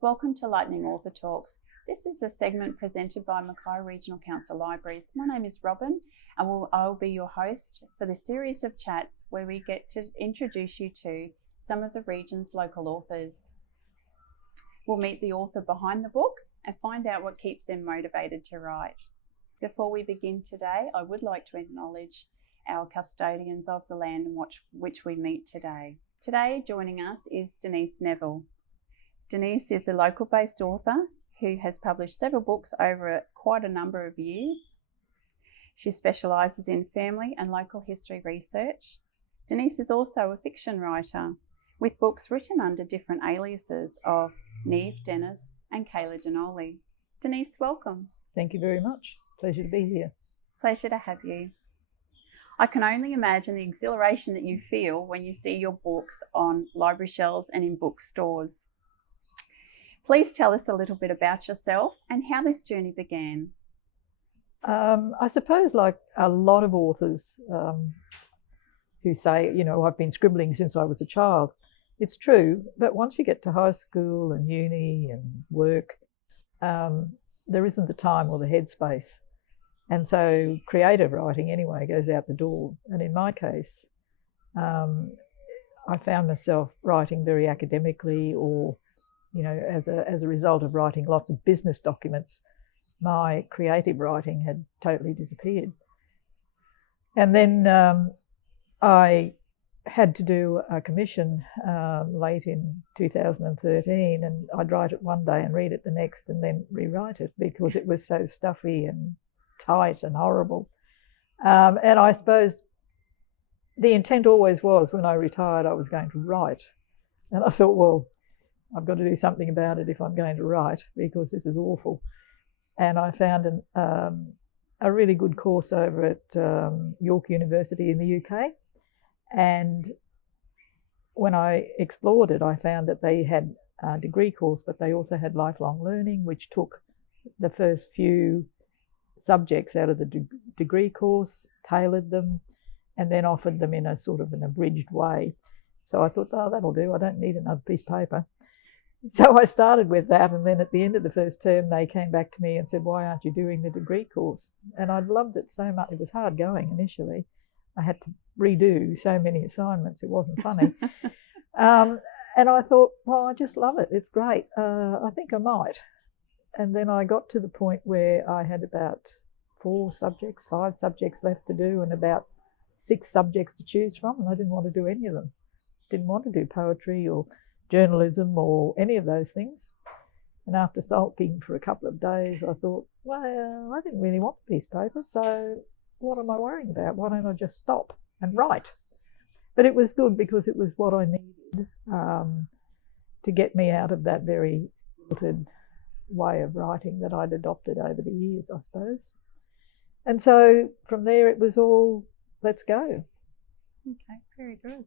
Welcome to Lightning Author Talks. This is a segment presented by Mackay Regional Council Libraries. My name is Robin and I'll be your host for this series of chats where we get to introduce you to some of the region's local authors. We'll meet the author behind the book and find out what keeps them motivated to write. Before we begin today, I would like to acknowledge our custodians of the land in which we meet today. Today joining us is Denise Neville. Denise is a local-based author who has published several books over quite a number of years. She specialises in family and local history research. Denise is also a fiction writer with books written under different aliases of Neve Dennis and Kayla Denoli. Denise, welcome. Thank you very much. Pleasure to be here. Pleasure to have you. I can only imagine the exhilaration that you feel when you see your books on library shelves and in bookstores. Please tell us a little bit about yourself and how this journey began. I suppose, like a lot of authors who say, I've been scribbling since I was a child. It's true, but once you get to high school and uni and work, there isn't the time or the headspace. And so creative writing anyway goes out the door. And in my case, I found myself writing very academically or as a result of writing lots of business documents, my creative writing had totally disappeared. And then I had to do a commission late in 2013, and I'd write it one day and read it the next and then rewrite it because it was so stuffy and tight and horrible. And I suppose the intent always was when I retired I was going to write. And I thought, well, I've got to do something about it if I'm going to write because this is awful. And I found a really good course over at York University in the UK. And when I explored it, I found that they had a degree course, but they also had lifelong learning, which took the first few subjects out of the degree course, tailored them, and then offered them in a sort of an abridged way. So I thought, oh, that'll do. I don't need another piece of paper. So I started with that, and then at the end of the first term they came back to me and said, why aren't you doing the degree course? And I'd loved it so much. It was hard going initially. I had to redo so many assignments, it wasn't funny. And I thought, well, I just love it, it's great, I think I might. And then I got to the point where I had about 5 subjects left to do and about 6 subjects to choose from, and I didn't want to do any of them. Didn't want to do poetry or journalism or any of those things. And after sulking for a couple of days, I thought, well, I didn't really want the piece of paper, so what am I worrying about? Why don't I just stop and write? But it was good because it was what I needed to get me out of that very stilted way of writing that I'd adopted over the years, I suppose. And so from there it was all, let's go. Okay, very good.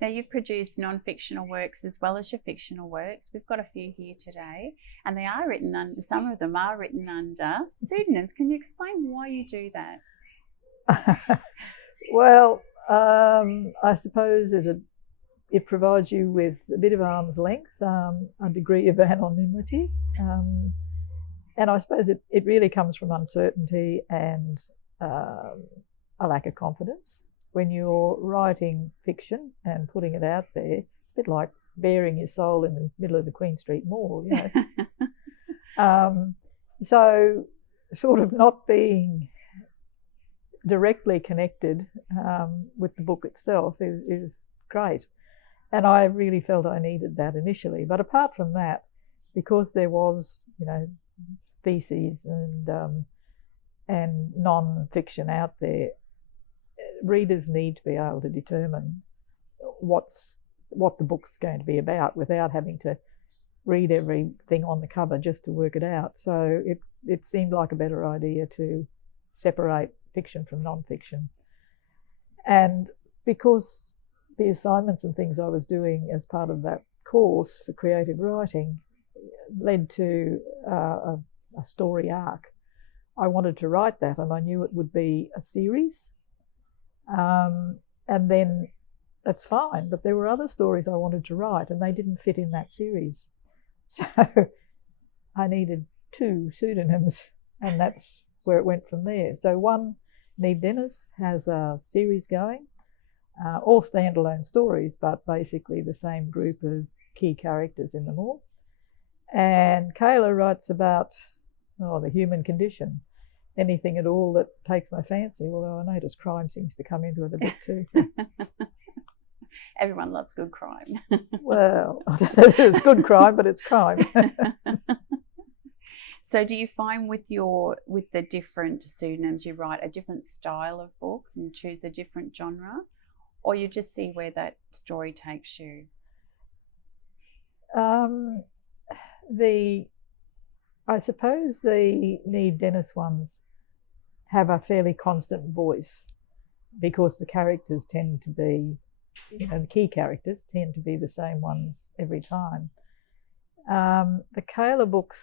Now, you've produced non-fictional works as well as your fictional works. We've got a few here today, and they are written under, some of them are written under pseudonyms. Can you explain why you do that? Well, I suppose it provides you with a bit of arm's length, a degree of anonymity, and I suppose it really comes from uncertainty and a lack of confidence. When you're writing fiction and putting it out there, it's a bit like bearing your soul in the middle of the Queen Street Mall, So sort of not being directly connected with the book itself is great. And I really felt I needed that initially. But apart from that, because there was, theses and non-fiction out there, readers need to be able to determine what the book's going to be about without having to read everything on the cover just to work it out. So it seemed like a better idea to separate fiction from non-fiction. And because the assignments and things I was doing as part of that course for creative writing led to a story arc, I wanted to write that, and I knew it would be a series. And then that's fine, but there were other stories I wanted to write and they didn't fit in that series. So I needed 2 pseudonyms, and that's where it went from there. So one, Neve Dennis, has a series going, all standalone stories, but basically the same group of key characters in them all. And Kayla writes about the human condition, anything at all that takes my fancy, although I notice crime seems to come into it a bit too. So. Everyone loves good crime. Well, I don't know if it's good crime, but it's crime. So do you find with the different pseudonyms you write a different style of book and choose a different genre, or you just see where that story takes you? I suppose the Neve Dennis ones have a fairly constant voice because the characters tend to be, the key characters tend to be the same ones every time. The Kayla books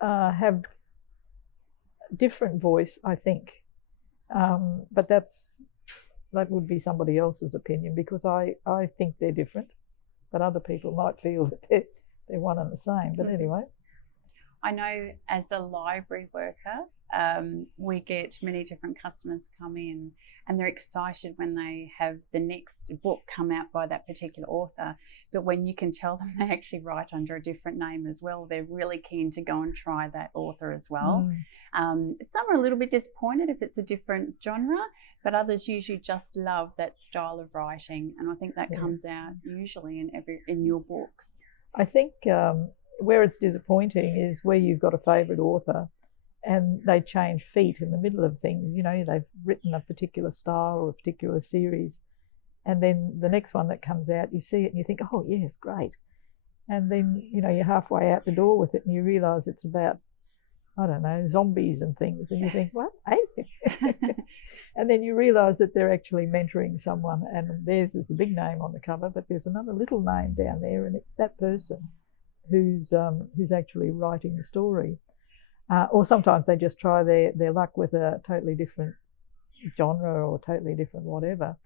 have different voice, I think, but that would be somebody else's opinion, because I think they're different, but other people might feel that they're one and the same. But anyway. I know as a library worker, we get many different customers come in and they're excited when they have the next book come out by that particular author. But when you can tell them they actually write under a different name as well, they're really keen to go and try that author as well. Some are a little bit disappointed if it's a different genre, but others usually just love that style of writing. And I think that comes out usually in your books. I think where it's disappointing is where you've got a favourite author and they change feet in the middle of things. They've written a particular style or a particular series, and then the next one that comes out, you see it and you think, oh yes, great. And then, you're halfway out the door with it and you realise it's about, I don't know, zombies and things, and you think, what? Hey? And then you realise that they're actually mentoring someone, and theirs is the big name on the cover, but there's another little name down there, and it's that person who's actually writing the story. Or sometimes they just try their luck with a totally different genre or totally different whatever.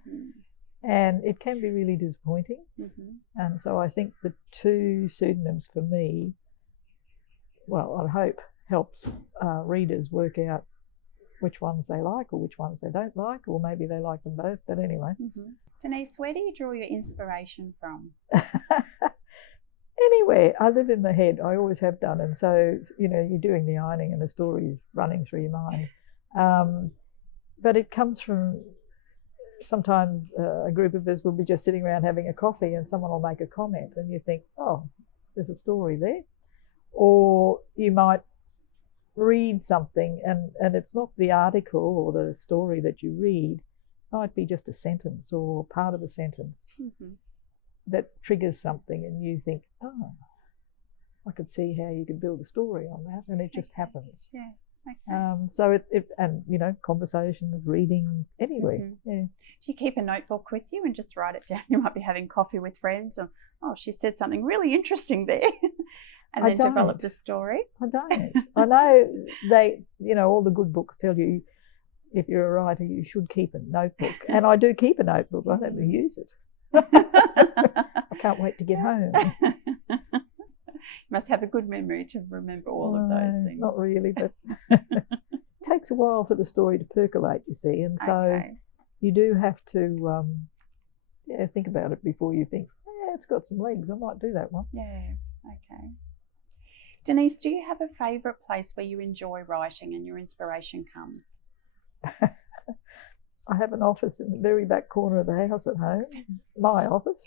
And it can be really disappointing. And so I think the 2 pseudonyms for me, well, I hope helps readers work out which ones they like or which ones they don't like, or maybe they like them both, but anyway. Denise, where do you draw your inspiration from? Anywhere. I live in the head. I always have done. And so, you're doing the ironing and the story's running through your mind. But it comes from, sometimes a group of us will be just sitting around having a coffee and someone will make a comment and you think, oh, there's a story there. Or you might read something and it's not the article or the story that you read. It might be just a sentence or part of a sentence. That triggers something and you think, oh, I could see how you could build a story on that, and it just happens. So conversations, reading, anywhere. Do you keep a notebook with you and just write it down? You might be having coffee with friends and, oh, she said something really interesting there. And then develop the story. I don't. I know all the good books tell you if you're a writer you should keep a notebook, and I do keep a notebook. I don't use it. I can't wait to get home. You must have a good memory to remember all of those things. Not really, but it takes a while for the story to percolate, you see, and so you do have to think about it before you think, it's got some legs, I might do that one. Okay. Denise, do you have a favourite place where you enjoy writing and your inspiration comes? I have an office in the very back corner of the house at home, my office.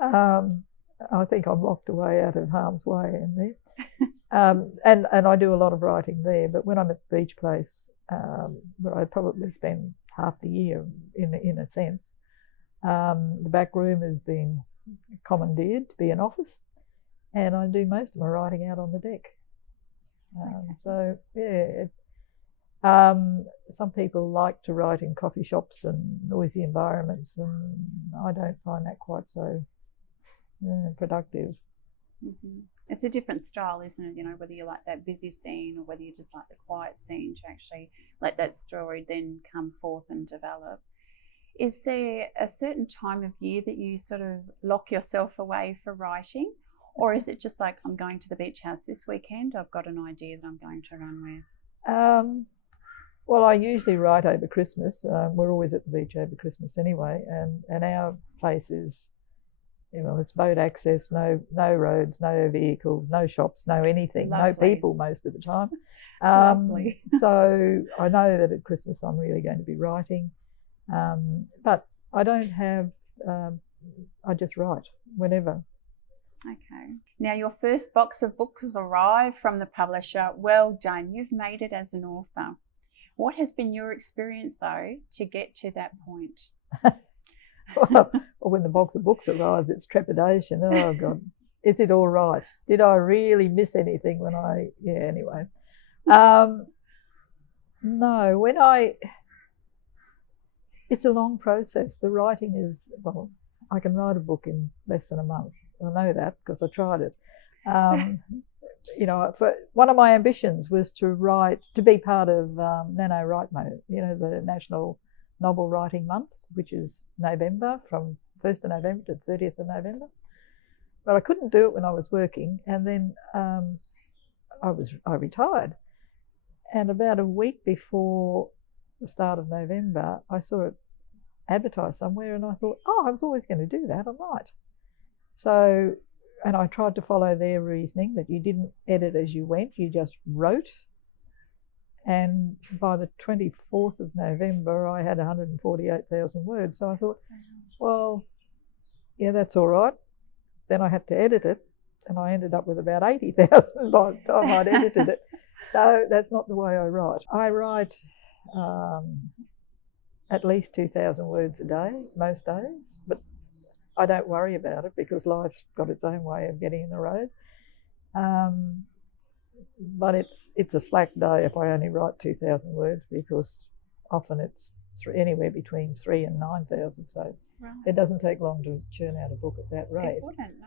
I think I'm locked away out of harm's way in there. And I do a lot of writing there, but when I'm at the beach place, where I probably spend half the year in a sense, the back room has been commandeered to be an office, and I do most of my writing out on the deck. So some people like to write in coffee shops and noisy environments, and I don't find that quite so productive. It's a different style, isn't it? Whether you like that busy scene or whether you just like the quiet scene, to actually let that story then come forth and develop. Is there a certain time of year that you sort of lock yourself away for writing, Or is it just like, I'm going to the beach house this weekend, I've got an idea that I'm going to run with? Well, I usually write over Christmas. We're always at the beach over Christmas anyway, and our place is, it's boat access, no roads, no vehicles, no shops, no anything, Lovely. No people most of the time. Lovely. So I know that at Christmas I'm really going to be writing, but I don't have, I just write whenever. Okay. Now, your first box of books has arrived from the publisher. Well done. You've made it as an author. What has been your experience, though, to get to that point? Well, when the box of books arrives, it's trepidation. Oh, God. Is it all right? Did I really miss anything when anyway. No, it's a long process. The writing is, I can write a book in less than a month. I know that because I tried it. For one of my ambitions was to be part of NaNoWriMo, the National Novel Writing Month, which is November, from 1st of November to 30th of November. But I couldn't do it when I was working, and then I retired. And about a week before the start of November, I saw it advertised somewhere, and I thought, I was always going to do that, I might. So, and I tried to follow their reasoning that you didn't edit as you went, you just wrote. And by the 24th of November, I had 148,000 words. So I thought, well, yeah, that's all right. Then I had to edit it, and I ended up with about 80,000 by the time I'd edited it. So that's not the way I write. I write at least 2,000 words a day, most days, but I don't worry about it because life's got its own way of getting in the road. But it's a slack day if I only write 2,000 words, because often it's anywhere between 3,000 and 9,000. So right. It doesn't take long to churn out a book at that rate. It wouldn't, no.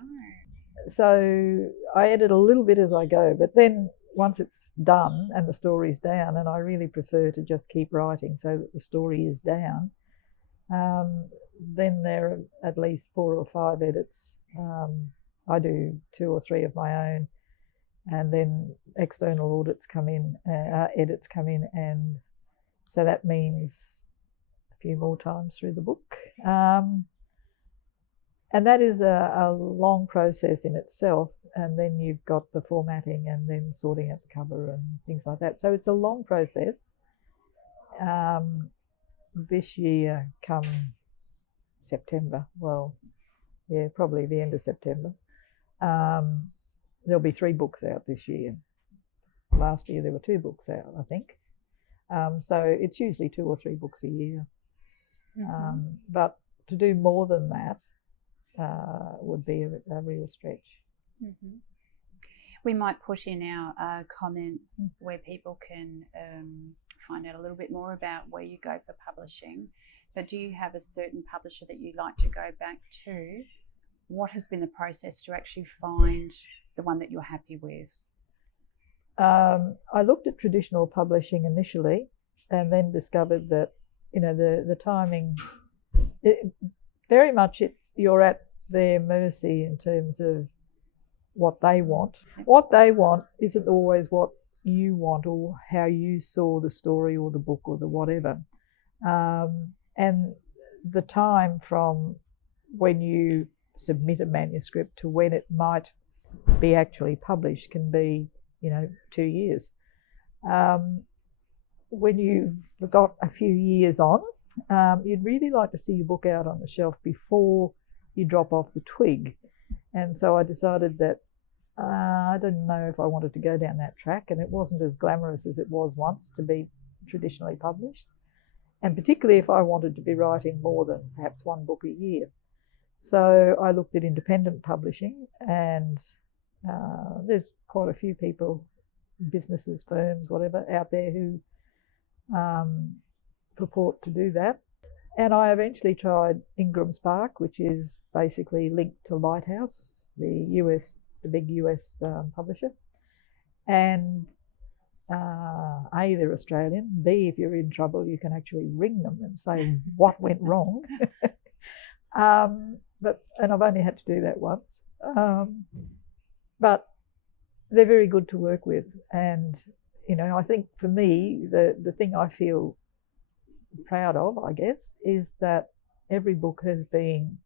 So I edit a little bit as I go, but then once it's done and the story's down, and I really prefer to just keep writing so that the story is down, then there are at least 4 or 5 edits. I do 2 or 3 of my own, and then external edits come in, and so that means a few more times through the book. And that is a long process in itself, and then you've got the formatting and then sorting out the cover and things like that. So it's a long process. This year, come September, probably the end of September, there'll be 3 books out this year. Last year there were 2 books out, I think. So it's usually 2 or 3 books a year. Mm-hmm. But to do more than that would be a real stretch. Mm-hmm. We might put in our comments where people can find out a little bit more about where you go for publishing. But do you have a certain publisher that you like to go back to? What has been the process to actually find the one that you're happy with? I looked at traditional publishing initially, and then discovered that the timing, very much you're at their mercy in terms of what they want. What they want isn't always what you want or how you saw the story or the book or the whatever. And the time from when you submit a manuscript to when it might be actually published can be, 2 years. When you've got a few years on, you'd really like to see your book out on the shelf before you drop off the twig. And so I decided that I didn't know if I wanted to go down that track, and it wasn't as glamorous as it was once to be traditionally published, and particularly if I wanted to be writing more than perhaps 1 book a year. So I looked at independent publishing, and there's quite a few people, businesses, firms, whatever, out there who purport to do that. And I eventually tried Ingram Spark, which is basically linked to Lighthouse, the big US publisher. And A, they're Australian. B, if you're in trouble, you can actually ring them and say what went wrong. And I've only had to do that once. but they're very good to work with. And, you know, I think for me, the thing I feel proud of, I guess, is that every book has been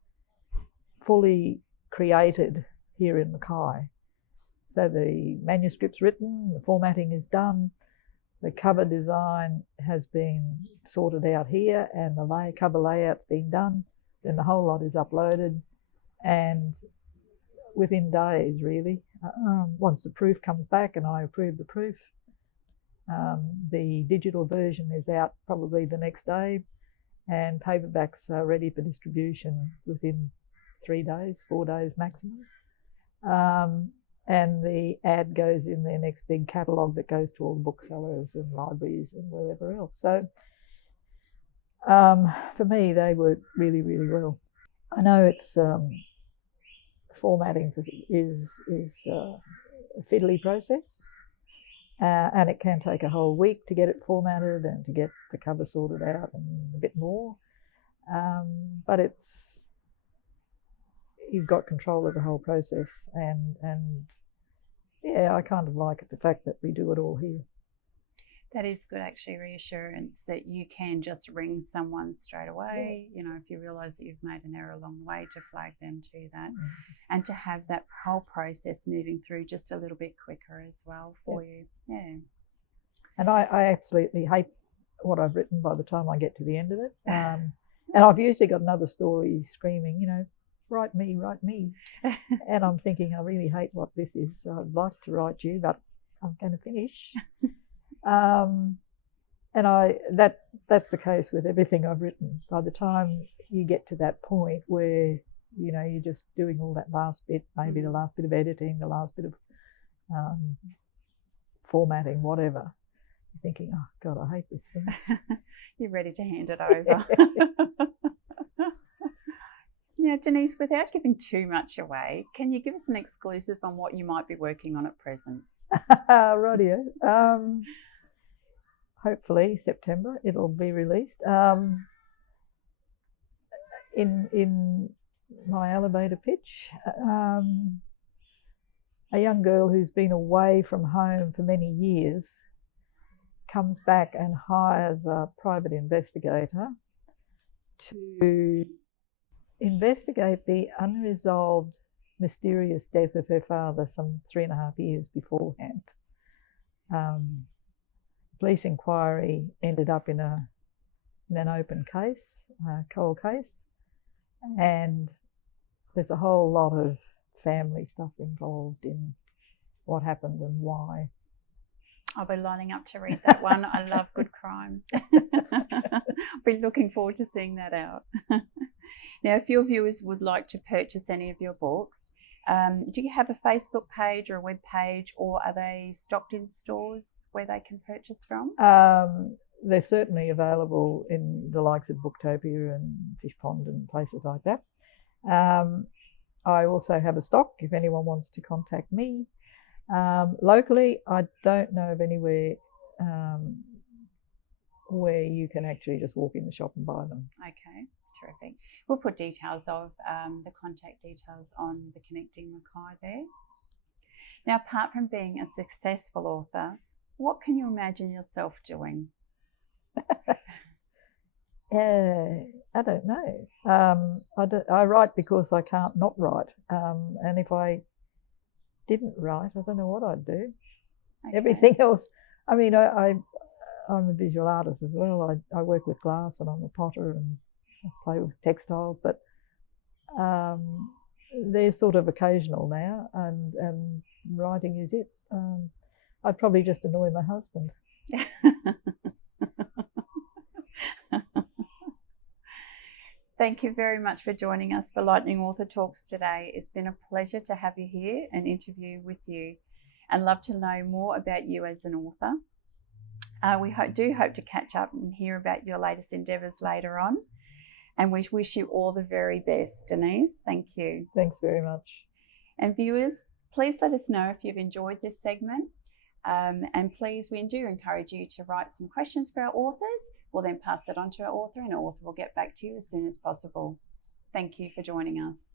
fully created here in Mackay. So the manuscript's written, the formatting is done, the cover design has been sorted out here, and the cover layout's been done. Then the whole lot is uploaded, and within days, really, once the proof comes back and I approve the proof, the digital version is out probably the next day, and paperbacks are ready for distribution within 3 days, 4 days maximum. And the ad goes in their next big catalogue that goes to all the booksellers and libraries and wherever else. So for me, they work really, really well. I know it's formatting is a fiddly process, and it can take a whole week to get it formatted and to get the cover sorted out and a bit more. But you've got control of the whole process, and yeah, I kind of like it, the fact that we do it all here. That is good, actually, reassurance that you can just ring someone straight away, you know, if you realise that you've made an error along the way, to flag them to that, and to have that whole process moving through just a little bit quicker as well for you. Yeah. And I absolutely hate what I've written by the time I get to the end of it. And I've usually got another story screaming, you know, write me, write me. And I'm thinking, I really hate what this is. So I'd like to write you, but I'm going to finish. And that's the case with everything I've written. By the time you get to that point where, you know, you're just doing all that last bit, maybe the last bit of editing, the last bit of formatting, whatever, you're thinking, oh God, I hate this thing. You're ready to hand it over. Now, Denise, without giving too much away, can you give us an exclusive on what you might be working on at present? Rightio. Hopefully September it'll be released. In my elevator pitch, a young girl who's been away from home for many years comes back and hires a private investigator to investigate the unresolved mysterious death of her father some 3.5 years beforehand. Police inquiry ended up in an open case, a cold case, and there's a whole lot of family stuff involved in what happened and why. I'll be lining up to read that one. I love good crime. I'll be looking forward to seeing that out. Now, if your viewers would like to purchase any of your books, do you have a Facebook page or a web page, or are they stocked in stores where they can purchase from? They're certainly available in the likes of Booktopia and Fish Pond and places like that. I also have a stock if anyone wants to contact me. Locally, I don't know of anywhere where you can actually just walk in the shop and buy them. Okay, terrific. We'll put details of the contact details on the Connecting Mackay there. Now, apart from being a successful author, what can you imagine yourself doing? I don't know. I write because I can't not write. And if I didn't write, I don't know what I'd do. Okay. Everything else, I mean, I'm a visual artist as well. I work with glass and I'm a potter and I play with textiles, but they're sort of occasional now, and writing is it. I'd probably just annoy my husband. Thank you very much for joining us for Lightning Author Talks today. It's been a pleasure to have you here and interview with you, and love to know more about you as an author. We do hope to catch up and hear about your latest endeavours later on. And we wish you all the very best, Denise. Thank you. Thanks very much. And viewers, please let us know if you've enjoyed this segment. And please, we do encourage you to write some questions for our authors. We'll then pass that on to our author, and our author will get back to you as soon as possible. Thank you for joining us.